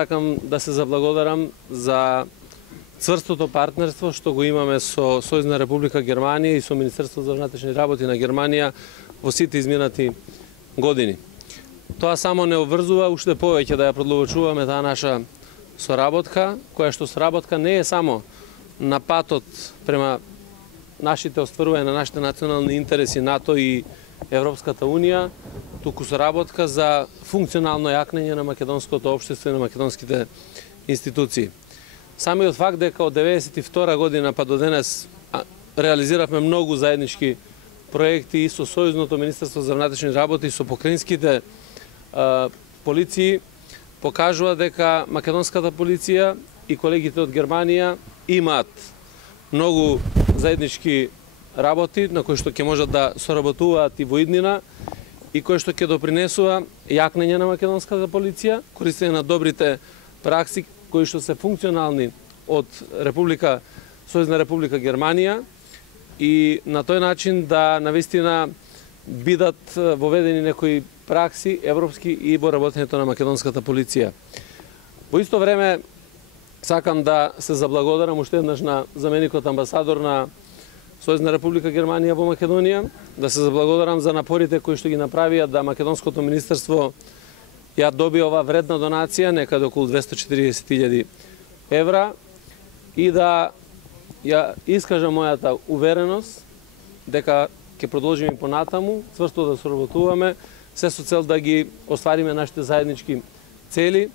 Сакам да се заблагодарам за цврстото партнерство што го имаме со Сојузна Република Германија и со Министерството за внатрешни работи на Германија во сите изминати години. Тоа само не обврзува уште повеќе да ја продловочуваме таа наша соработка, која што соработка не е само на патот према нашите остварување на нашите национални интереси НАТО и Европската Унија, туку соработка за функционално јакнење на македонското општество и на македонските институции. Самиот факт дека од 1992 година па до денес реализиравме многу заеднички проекти и со Сојузното Министерство за внатрешни работи и со покраинските полиции покажува дека македонската полиција и колегите од Германија имаат многу заеднички работи на кои што ќе можат да соработуваат и во иднина и кои што ќе допринесува јакнење на македонската полиција, користење на добрите пракси кои што се функционални од Сојузна Република Германија и на тој начин да навистина бидат воведени некои пракси европски и во работењето на македонската полиција. Во исто време сакам да се заблагодарам уште еднаш на заменикот амбасадор на Сојузна Република Германија во Македонија, да се заблагодарам за напорите кои што ги направија да Македонското министерство ја доби ова вредна донација, некаде околу 240.000 евра, и да ја искажам мојата увереност дека ќе продолжиме и понатаму, цврсто да соработуваме, се со цел да ги оствариме нашите заеднички цели,